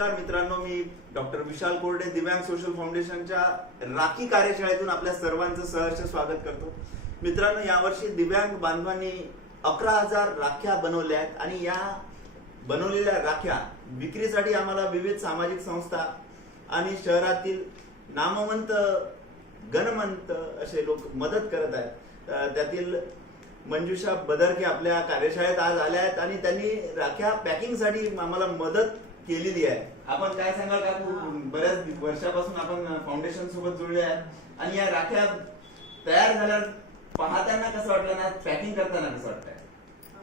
नमस्कार मित्रांनो मी डॉक्टर विशाल कोरडे दिव्यांग सोशल फाउंडेशनच्या राखी कार्यशाळेतून आपल्या सर्वांचं सहर्ष स्वागत करतो. मित्रांनो यावर्षी दिव्यांग बांधवांनी अकरा हजार राख्या बनवल्या आहेत आणि या बनवलेल्या राख्या विक्रीसाठी आम्हाला विविध सामाजिक संस्था आणि शहरातील नामवंत गणमंत असे लोक मदत करत आहेत. त्यातील मंजुषा बदरके आपल्या कार्यशाळेत आज आल्या आहेत आणि त्यांनी राख्या पॅकिंगसाठी आम्हाला मदत केलेली आहे. आपण काय सांगाल का बऱ्याच वर्षापासून आपण फाउंडेशन सोबत जुळले आहेत. आणि या राख्या तयार झाल्या पाहताना कसं वाटलं ना पॅकिंग करताना कसं वाटतंय?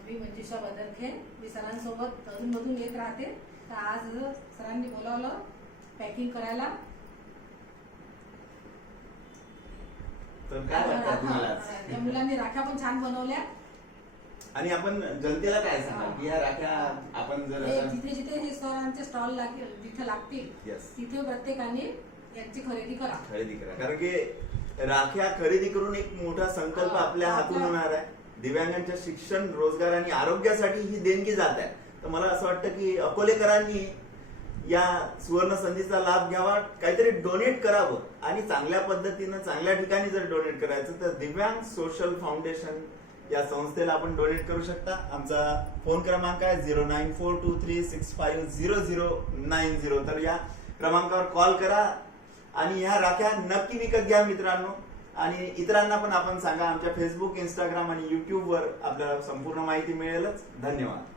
मी मंजुषा बदरखे मी सरांसोबत अधूनमधून येत राहते. तर आज सरांनी बोलावलं पॅकिंग करायला. तर काय वाटतं तुम्हाला आज? त्या मुलांनी राख्या पण छान बनवल्या. आणि आपण जनतेला काय सांगाल? की या राख्या आपण जर जिथे जिथे हे सरांचे स्टॉल लागेल जिथे लागतील Yes. तिथे प्रत्येकाने यांची खरेदी करा. खरेदी करा. कारण की राख्या खरेदी करून एक मोठा संकल्प हा, आपल्या हातून होणार आहे. दिव्यांगांच्या शिक्षण रोजगार आणि आरोग्यासाठी ही देणगी जात आहे. तर मला असं वाटतं की अकोलेकरांनी या सुवर्ण संधीचा लाभ घ्यावा काहीतरी डोनेट करावं. आणि चांगल्या पद्धतीनं चांगल्या ठिकाणी जर डोनेट करायचं तर दिव्यांग सोशल फाउंडेशन या संस्थेला आपण डोनेट करू शकता. आमचा फोन क्रमांक आहे zero nine four two three six five zero zero nine zero तर या क्रमांकावर कॉल करा आणि ह्या राख्या नक्की विकत घ्या मित्रांनो. आणि इतरांना पण आपण सांगा आमच्या फेसबुक इंस्टाग्राम आणि युट्यूबवर आपल्याला संपूर्ण माहिती मिळेलच. धन्यवाद.